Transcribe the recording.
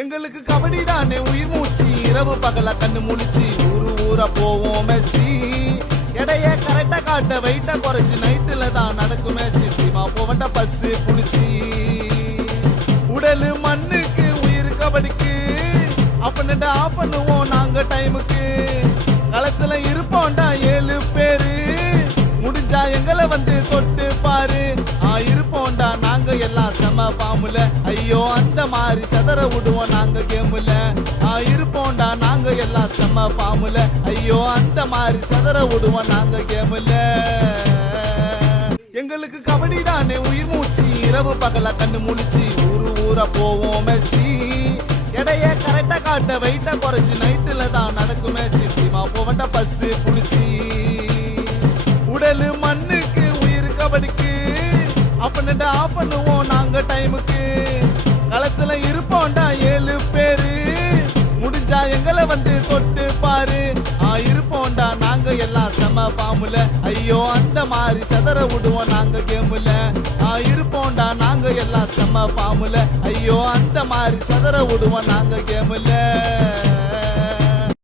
எங்களுக்கு கபடி தானே உயிர் மூச்சு, இரவு பகல கண்ணு முழிச்சு ஊரு ஊரா போவோம் மேட்சி. எடைய கரெக்டா காட்ட வெயிட்ட குறைச்சு நைட்டுல தான் நடக்கும் மேட்சி. டீமா போவண்ட பஸ் புடிச்சு உடலு மண்ணுக்கு உயிர் கபடிக்கு அப்ப ஆஃப் பண்ணுவோம் நாங்க டைமுக்கு. களத்துல இருப்போம்டா 7 பேரு, முடிஞ்சா எங்களை வந்து தொட்டு பாரு. இருப்போம்டா நாங்க எல்லாம் செம பாமுல, ஐயோ அந்த மாதிரி செதற விடுவோம் நாங்க கேமுல. இருப்போம்டா நாங்க எல்லாம் செம பாமுல, ஐயோ அந்த மாதிரி செதற விடுவோம் நாங்க கேமுல. எங்களுக்கு கபடி தானே உயிர் மூச்சு, இரவு பகல கண்ணு முழிச்சு ஊரு ஊரா போவோம் மேட்சி. எடைய கரெக்டா காட்ட வெயிட்ட குறைச்சு நைட்டுல தான் நடக்கும் மேட்சி. டீமா போவண்ட பஸ் புடிச்சு உடலு மண்ணுக்கு உயிர் கபடிக்கு அப்ப ஆஃப் பண்ணுவோம் நாங்க டைமுக்கு. களத்துல இருப்போம்டா 7 பேரு, முடிஞ்சா எங்களை வந்து தொட்டு பாரு. இருப்போம்டா நாங்க எல்லாம் செம பாமுல, ஐயோ அந்த மாதிரி செதற விடுவோம் நாங்க கேமுல. இருப்போம்டா நாங்க எல்லாம் செம பாமுல, ஐயோ அந்த மாதிரி செதற விடுவோம் நாங்க கேமுல.